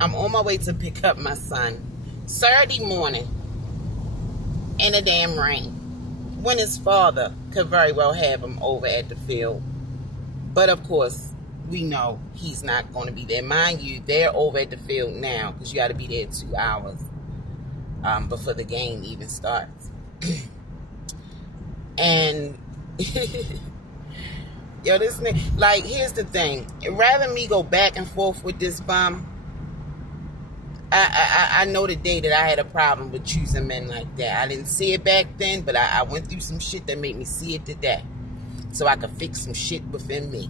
I'm on my way to pick up my son Saturday morning in the damn rain, when his father could very well have him over at the field. But of course, we know he's not going to be there. Mind you, they're over at the field now because you got to be there 2 hours before the game even starts. And yo, this nigga, like, here's the thing. Rather me go back and forth with this bum, I know the day that I had a problem with choosing men like that. I didn't see it back then, but I went through some shit that made me see it today, so I could fix some shit within me.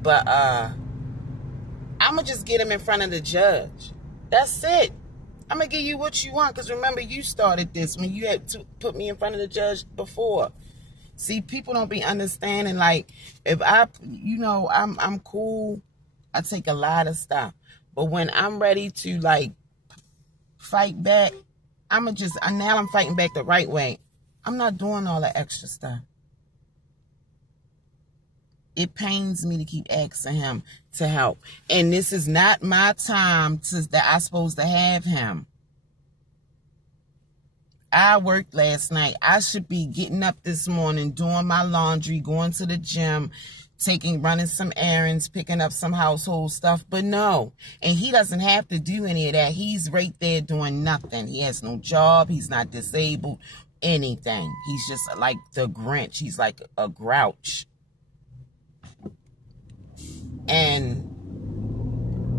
But I'ma just get him in front of the judge. That's it. I'm gonna give you what you want, because remember, you started this when you had to put me in front of the judge before. See, people don't be understanding. Like, if I'm cool. I take a lot of stuff. But when I'm ready to, like, fight back, now I'm fighting back the right way. I'm not doing all the extra stuff. It pains me to keep asking him to help. And this is not my time that I'm supposed to have him. I worked last night. I should be getting up this morning, doing my laundry, going to the gym, running some errands, picking up some household stuff. But no. And he doesn't have to do any of that. He's right there doing nothing. He has no job. He's not disabled. Anything. He's just like the Grinch. He's like a grouch. And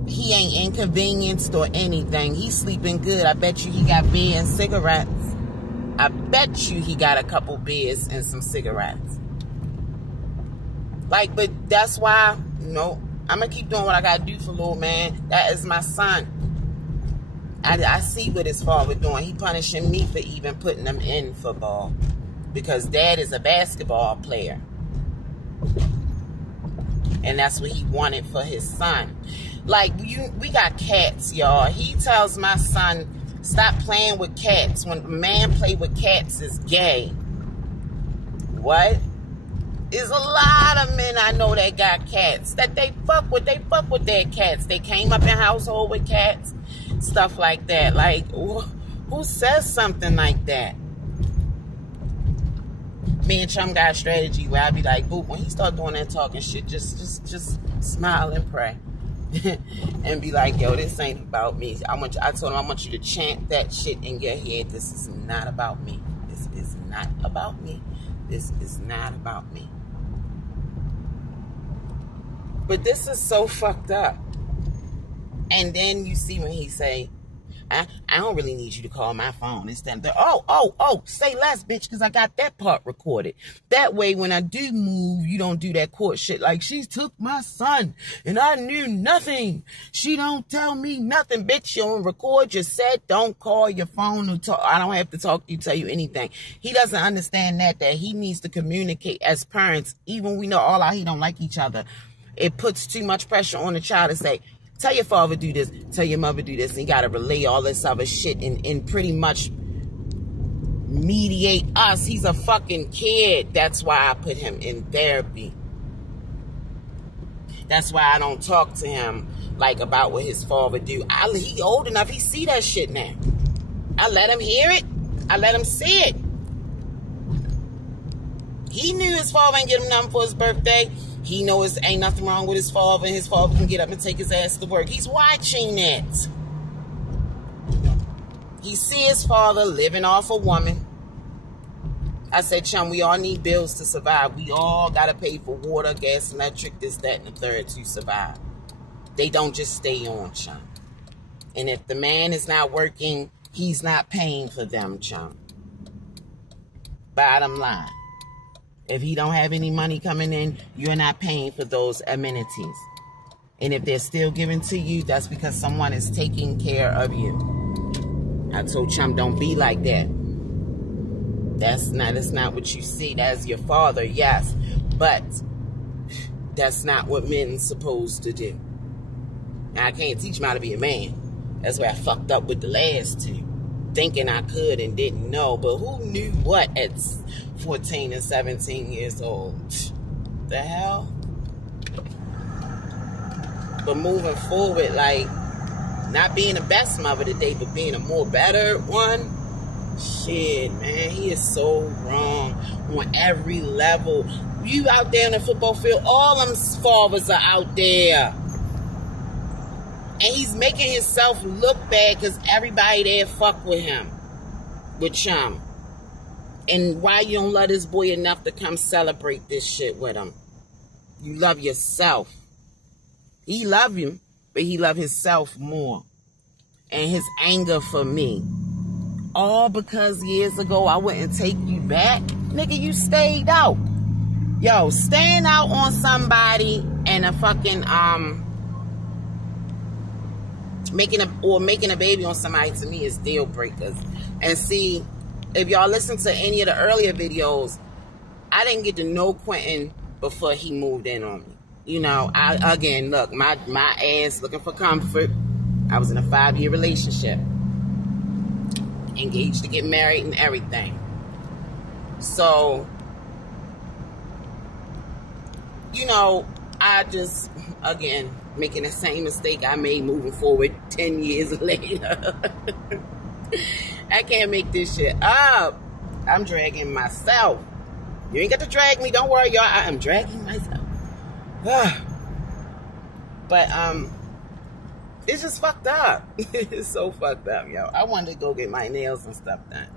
he ain't inconvenienced or anything. He's sleeping good. I bet you he got beer and cigarettes. I bet you he got a couple beers and some cigarettes. Like, but that's why, I'm going to keep doing what I got to do for little man. That is my son. I see what his father doing. He punishing me for even putting him in football, because dad is a basketball player. And that's what he wanted for his son. Like, we got cats, y'all. He tells my son, stop playing with cats. When a man play with cats, is gay. What? There's a lot of men I know that got cats that they fuck with. They fuck with their cats. They came up in household with cats. Stuff like that. Like, who says something like that? Me and Chum got a strategy where I be like, boo, when he start doing that talking shit, just smile and pray. And be like, yo, this ain't about me. I told him I want you to chant that shit in your head. This is not about me. This is not about me. This is not about me. But this is so fucked up. And then you see when he say, I don't really need you to call my phone. Instead of, say less, bitch, because I got that part recorded. That way, when I do move, you don't do that court shit like, she took my son and I knew nothing. She don't tell me nothing, bitch. You don't record. You said don't call your phone or talk. I don't have to talk to you, tell you anything. He doesn't understand that he needs to communicate as parents. Even we know all out here don't like each other. It puts too much pressure on the child to say, tell your father do this, tell your mother do this, and you got to relay all this other shit and pretty much mediate us. He's a fucking kid. That's why I put him in therapy. That's why I don't talk to him like about what his father do. He old enough. He see that shit now. I let him hear it. I let him see it. He knew his father ain't get him nothing for his birthday. He knows ain't nothing wrong with his father, and his father can get up and take his ass to work. He's watching it. He see his father living off a woman. I said, Chum, we all need bills to survive. We all got to pay for water, gas, electric, this, that, and the third to survive. They don't just stay on, Chum. And if the man is not working, he's not paying for them, Chum. Bottom line. If he don't have any money coming in, you're not paying for those amenities. And if they're still given to you, that's because someone is taking care of you. I told Chum, don't be like that. That's not what you see. That's your father, yes. But that's not what men's supposed to do. Now, I can't teach him how to be a man. That's where I fucked up with the last two. Thinking I could and didn't know. But who knew what at 14 and 17 years old? The hell? But moving forward, like, not being the best mother today, but being a more better one, shit, man, he is so wrong on every level. You out there in the football field, all them fathers are out there. And he's making himself look bad because everybody there fuck with him. With Chum. And why you don't love this boy enough to come celebrate this shit with him? You love yourself. He love you, but he love himself more. And his anger for me. All because years ago I wouldn't take you back. Nigga, you stayed out. Yo, staying out on somebody and a fucking, making a baby on somebody, to me, is deal breakers. And see, if y'all listen to any of the earlier videos, I didn't get to know Quentin before he moved in on me. You know, again, look, my ass looking for comfort. I was in a 5-year relationship. Engaged to get married and everything. So, you know, I just, again, making the same mistake I made moving forward 10 years later. I can't make this shit up. I'm dragging myself. You ain't got to drag me. Don't worry, y'all. I am dragging myself. But, it's just fucked up. It's so fucked up, yo. I wanted to go get my nails and stuff done.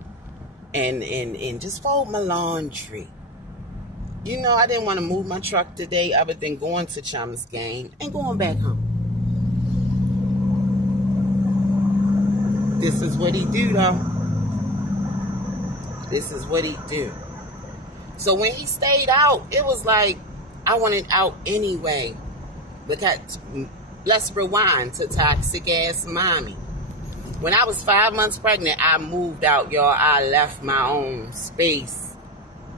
And just fold my laundry. You know, I didn't want to move my truck today other than going to Chum's game and going back home. This is what he do, though. This is what he do. So when he stayed out, it was like, I wanted out anyway. Because, let's rewind to toxic ass mommy. When I was 5 months pregnant, I moved out, y'all. I left my own space.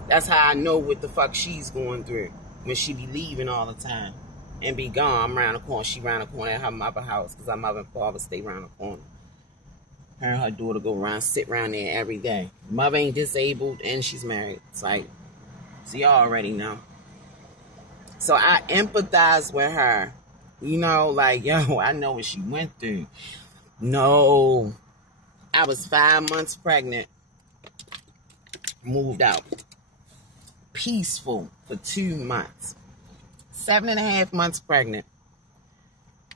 That's how I know what the fuck she's going through. When she be leaving all the time. And be gone. I'm around the corner. She around the corner at her mother's house. Because her mother and father stay around the corner. Her and her daughter go around, sit around there every day. Mother ain't disabled and she's married. It's like, so y'all already know. So I empathize with her. You know, like, yo, I know what she went through. No. I was 5 months pregnant. Moved out. Peaceful for 2 months. 7.5 months pregnant.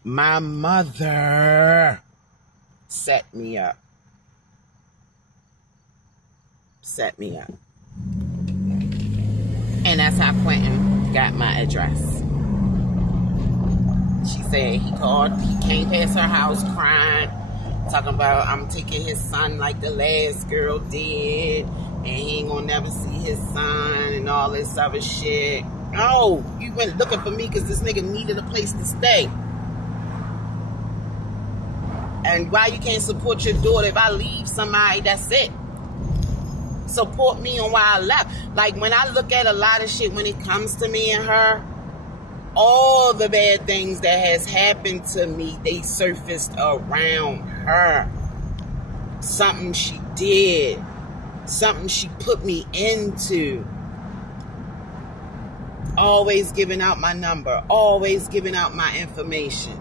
My mother set me up. Set me up. And that's how Quentin got my address. She said he called, he came past her house crying, talking about I'm taking his son like the last girl did, and he ain't gonna never see his son and all this other shit. No, you went looking for me because this nigga needed a place to stay. And why you can't support your daughter? If I leave somebody, that's it. Support me on why I left. Like, when I look at a lot of shit when it comes to me and her, all the bad things that has happened to me, they surfaced around her. Something she did. Something she put me into. Always giving out my number. Always giving out my information.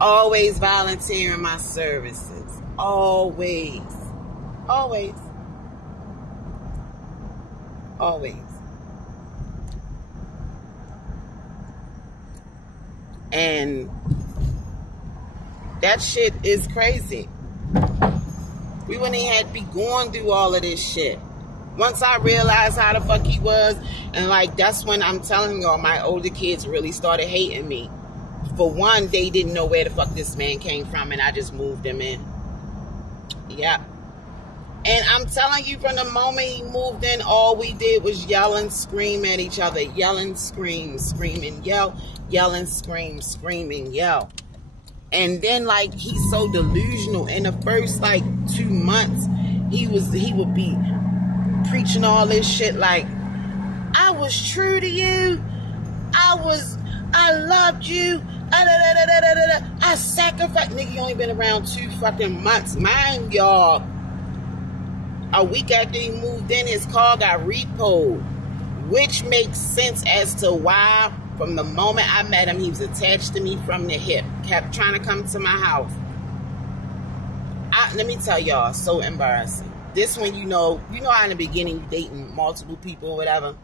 Always volunteering my services. Always. Always. Always. And that shit is crazy. We wouldn't even have to be going through all of this shit. Once I realized how the fuck he was, and like, that's when I'm telling y'all, my older kids really started hating me. For one, they didn't know where the fuck this man came from, and I just moved him in. Yeah. And I'm telling you, from the moment he moved in, all we did was yell and scream at each other. Yell and scream, scream and yell. Yell and scream, scream and yell. And then, like, he's so delusional. In the first, like, 2 months, he would be preaching all this shit like, I was true to you. I loved you. I sacrificed. Nigga, you only been around 2 fucking months. Mind y'all, a week after he moved in, his car got repoed. Which makes sense as to why From the moment I met him, he was attached to me from the hip. Kept trying to come to my house. Let me tell y'all, so embarrassing. This one, you know how in the beginning you dating multiple people or whatever.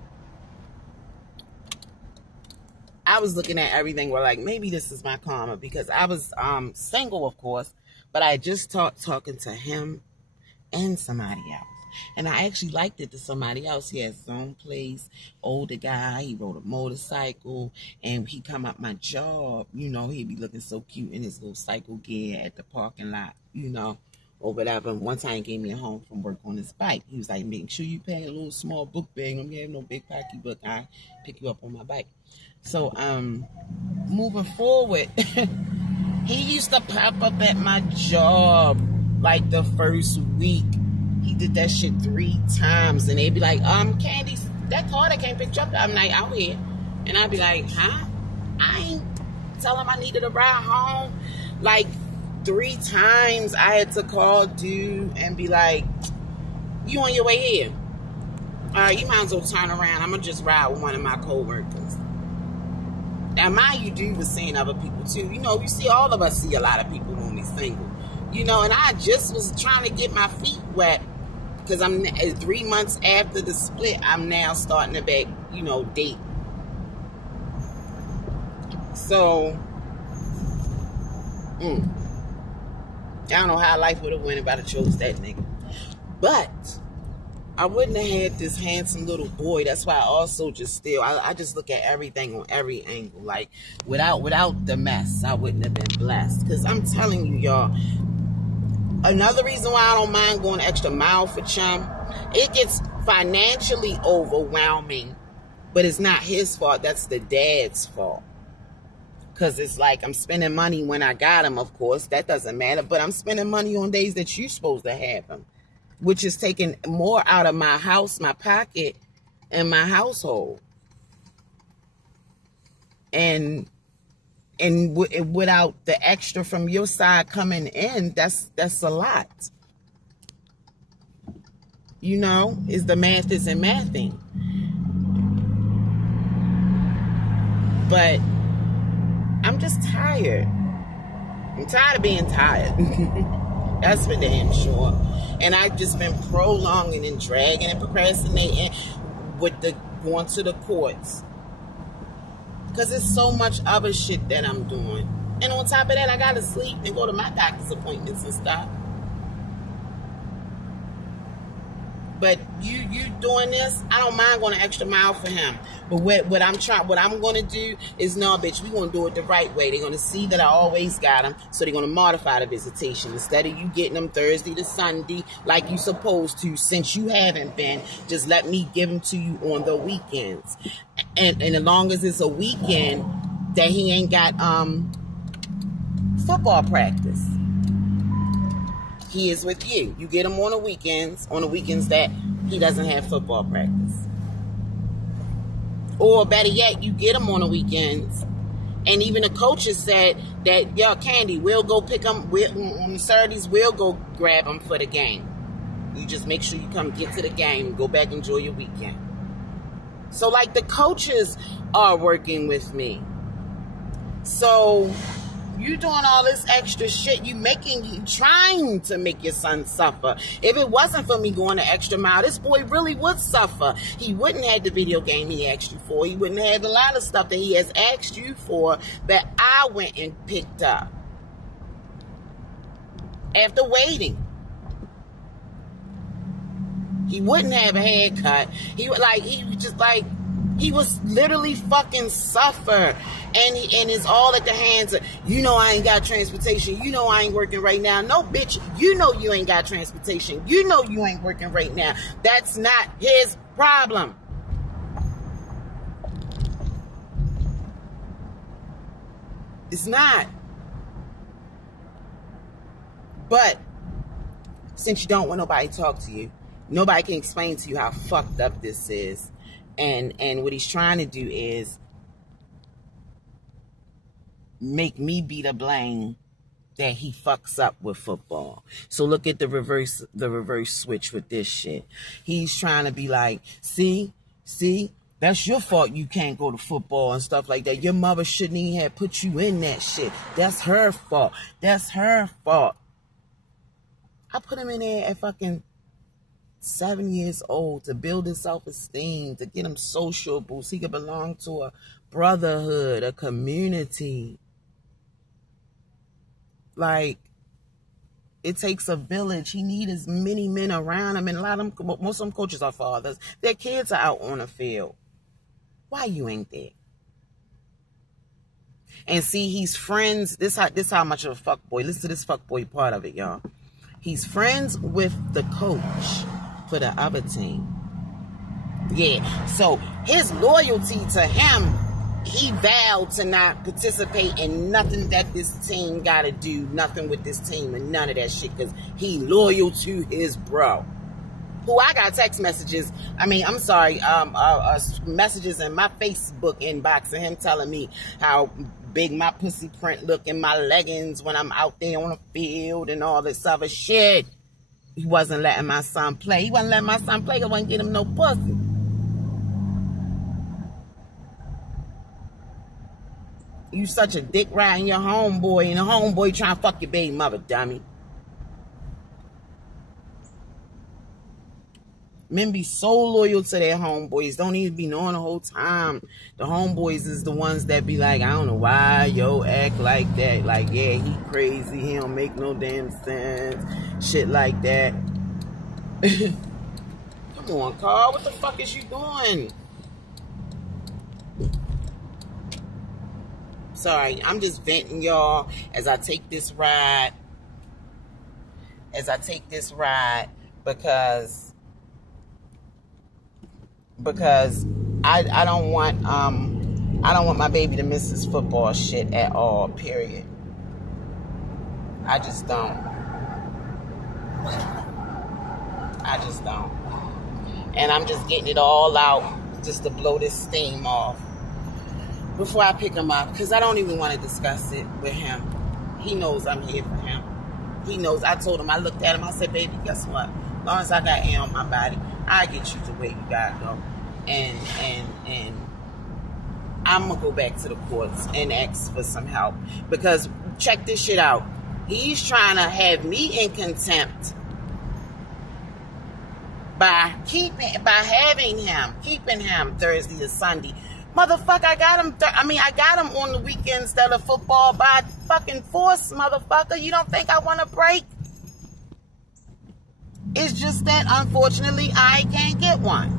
I was looking at everything where like, maybe this is my karma, because I was single, of course, but I just talking to him and somebody else. And I actually liked it to somebody else. He had his own place, older guy. He rode a motorcycle, and he come up my job. You know, he'd be looking so cute in his little cycle gear at the parking lot, you know, or whatever. One time he gave me a home from work on his bike. He was like, make sure you pack a little small book bag. I'm having no big packy book. I pick you up on my bike. So, moving forward, he used to pop up at my job like the first week. He did that shit 3 times, and they'd be like, Candy, that car that came pick you up that night out here. And I'd be like, huh? I ain't tell him I needed a ride home. Like 3 times I had to call dude and be like, you on your way here? All right, you might as well turn around. I'm going to just ride with one of my co-workers. Now, mind you, dude was seeing other people too. You know, you see, all of us see a lot of people when we single. You know, and I just was trying to get my feet wet. Because I'm 3 months after the split, I'm now starting to back, you know, date. So, I don't know how life would have went if I'd have chose that nigga. But I wouldn't have had this handsome little boy. That's why I also just still, I just look at everything on every angle. Like, without the mess, I wouldn't have been blessed. Because I'm telling you, y'all, another reason why I don't mind going an extra mile for Chum, it gets financially overwhelming, but it's not his fault. That's the dad's fault. Because it's like I'm spending money when I got him, of course. That doesn't matter. But I'm spending money on days that you're supposed to have him, which is taking more out of my house, my pocket, and my household. And without the extra from your side coming in, that's a lot. You know, is the math isn't mathing. But I'm just tired. I'm tired of being tired. That's for damn sure. And I've just been prolonging and dragging and procrastinating with the going to the courts. Because there's so much other shit that I'm doing. And on top of that, I got to sleep and go to my doctor's appointments and stuff. But you doing this, I don't mind going an extra mile for him. But what I'm going to do is, no, bitch, we going to do it the right way. They're going to see that I always got them, so they're going to modify the visitation. Instead of you getting them Thursday to Sunday like you supposed to, since you haven't been, just let me give them to you on the weekends. And as long as it's a weekend that he ain't got football practice, he is with you. You get him on the weekends that he doesn't have football practice. Or better yet, you get him on the weekends, and even the coaches said that, yo, Candy, we'll go pick him on Saturdays, we'll go grab him for the game. You just make sure you come get to the game, go back, enjoy your weekend. So, like, the coaches are working with me. So you doing all this extra shit. You trying to make your son suffer. If it wasn't for me going the extra mile, this boy really would suffer. He wouldn't have the video game he asked you for. He wouldn't have a lot of stuff that he has asked you for that I went and picked up after waiting. He wouldn't have a haircut. He was literally fucking suffer. And it's all at the hands of, you know, I ain't got transportation. You know, I ain't working right now. No, bitch, you know you ain't got transportation. You know you ain't working right now. That's not his problem. It's not. But since you don't want nobody to talk to you, nobody can explain to you how fucked up this is. And what he's trying to do is make me be the blame that he fucks up with football. So look at the reverse switch with this shit. He's trying to be like, see, That's your fault you can't go to football and stuff like that. Your mother shouldn't even have put you in that shit. That's her fault. That's her fault. I put him in there at fucking 7 years old to build his self-esteem, to get him sociable so he could belong to a brotherhood, a community. Like, it takes a village. He needs as many men around him. And a lot of them, most of them coaches are fathers. Their kids are out on the field. Why you ain't there? And see, he's friends. This how much of a fuckboy. Listen to this fuckboy part of it, y'all. He's friends with the coach for the other team. Yeah. So his loyalty to him, he vowed to not participate in nothing that this team got to do, nothing with this team and none of that shit, because he loyal to his bro. Who I got text messages, messages in my Facebook inbox of him telling me how big my pussy print look in my leggings when I'm out there on the field and all this other shit. He wasn't letting my son play. He wasn't letting my son play because I wasn't getting him no pussy. You such a dick riding your homeboy, and the homeboy trying to fuck your baby mother, dummy. Men be so loyal to their homeboys. Don't even be knowing the whole time. The homeboys is the ones that be like, I don't know why yo act like that. Like, yeah, he crazy. He don't make no damn sense. Shit like that. Come on, Carl. What the fuck is you doing? Sorry, I'm just venting, y'all, as I take this ride. Because I don't want my baby to miss his football shit at all, period. I just don't. And I'm just getting it all out just to blow this steam off before I pick him up, because I don't even want to discuss it with him. He knows I'm here for him. He knows. I told him, I looked at him, I said, baby, guess what? As long as I got air on my body, I get you to where you gotta go. And I'm gonna go back to the courts and ask for some help, because check this shit out. He's trying to have me in contempt by keeping him Thursday to Sunday. Motherfucker, I got him on the weekends instead of football by fucking force, motherfucker. You don't think I want a break? It's just that, unfortunately, I can't get one.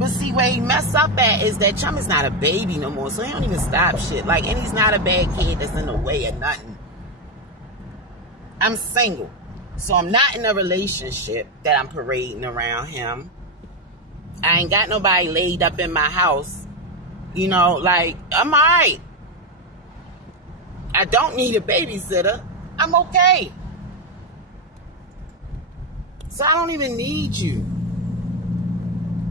But see, where he messed up at is that Chum is not a baby no more, so he don't even stop shit. Like, and he's not a bad kid that's in the way of nothing. I'm single, so I'm not in a relationship that I'm parading around him. I ain't got nobody laid up in my house. You know, like, I'm all right. I don't need a babysitter. I'm okay. So I don't even need you.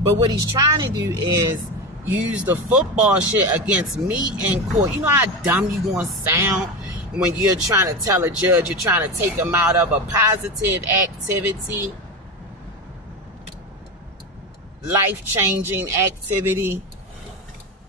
But what he's trying to do is use the football shit against me in court. You know how dumb you gonna sound when you're trying to tell a judge you're trying to take him out of a positive activity, life-changing activity,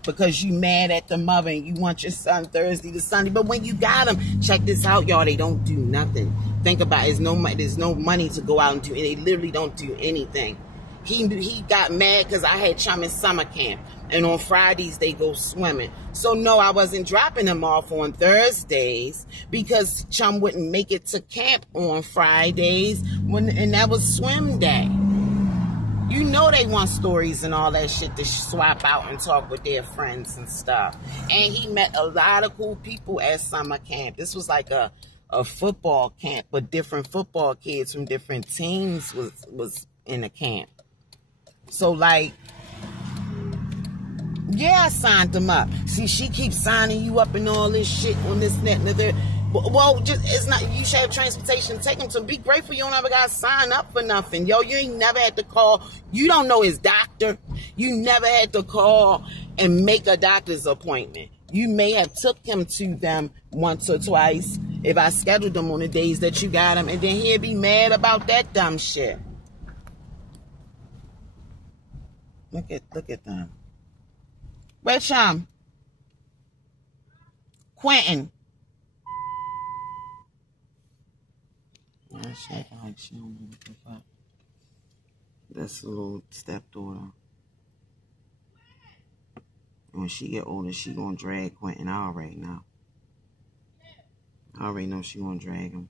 because you mad at the mother and you want your son Thursday to Sunday. But when you got him, check this out, y'all, they don't do nothing. Think about it. There's no money to go out and do. They literally don't do anything. He got mad because I had Chum in summer camp, and on Fridays they go swimming. So no, I wasn't dropping him off on Thursdays because Chum wouldn't make it to camp on Fridays and that was swim day. You know they want stories and all that shit to swap out and talk with their friends and stuff. And he met a lot of cool people at summer camp. This was like a football camp, but different football kids from different teams was in the camp. So, like, yeah, I signed them up. See, she keeps signing you up and all this shit on this, that, and the other. Well, just, it's not, you should have transportation to take him. So be grateful you don't ever got to sign up for nothing. Yo, you ain't never had to call. You don't know his doctor. You never had to call and make a doctor's appointment. You may have took him to them once or twice if I scheduled them on the days that you got him, and then he'd be mad about that dumb shit. Look at them. Racham. Quentin. She acting like she don't give a fuck. That's a little stepdaughter. When she get older, she gonna drag Quentin. I already know. She gonna drag him.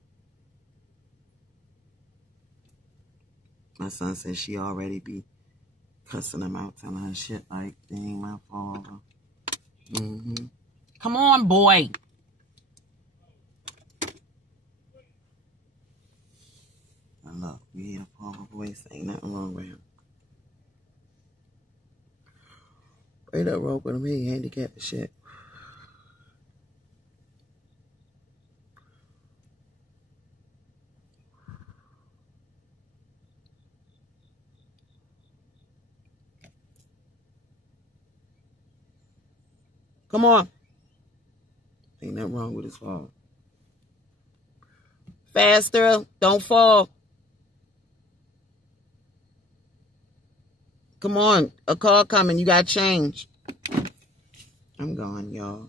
My son says she already be cussing him out, telling her shit like, they ain't my father. Come on, boy. And look, we hear a father voice. Ain't nothing wrong with him. Ain't nothing wrong with him. He ain't handicapped and shit. Come on. Ain't nothing wrong with his father. Faster. Don't fall. Come on. A car coming. You got change. I'm gone, y'all.